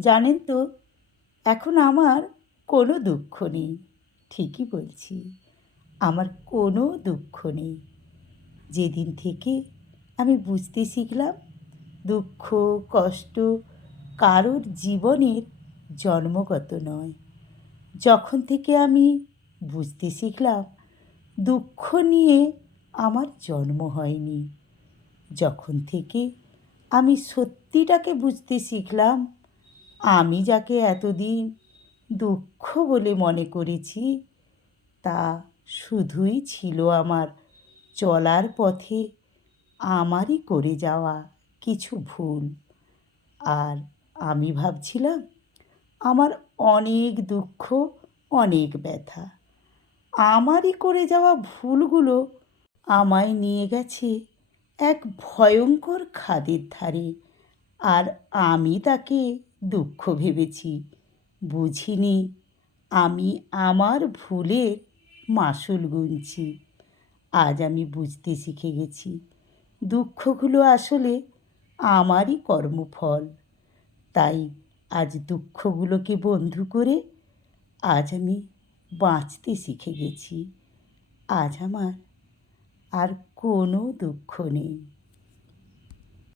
জানেন তো, এখন আমার কোনো দুঃখ নেই। ঠিকই বলছি, আমার কোনো দুঃখ নেই। যেদিন থেকে আমি বুঝতে শিখলাম দুঃখ, কষ্ট কারোর জীবনের জন্মগত নয়। যখন থেকে আমি বুঝতে শিখলাম দুঃখ নিয়ে আমার জন্ম হয়নি। যখন থেকে আমি সত্যিটাকে বুঝতে শিখলাম, আমি যাকে এতদিন দুঃখ বলে মনে করেছি তা শুধুই ছিল আমার চলার পথে আমারই করে যাওয়া কিছু ভুল। আর আমি ভাবছিলাম আমার অনেক দুঃখ, অনেক ব্যথা, আমারই করে যাওয়া ভুলগুলো আমায় নিয়ে গেছে এক ভয়ঙ্কর খাদের ধারে। আর আমি তাকে দুঃখ ভেবেছি, বুঝিনি আমি আমার ভুলের মাসুল গুনছি। আজ আমি বুঝতে শিখে গেছি দুঃখগুলো আসলে আমারই কর্মফল। তাই আজ দুঃখগুলোকে বন্ধু করে আজ আমি বাঁচতে শিখে গেছি। আজ আমার আর কোনো দুঃখ নেই।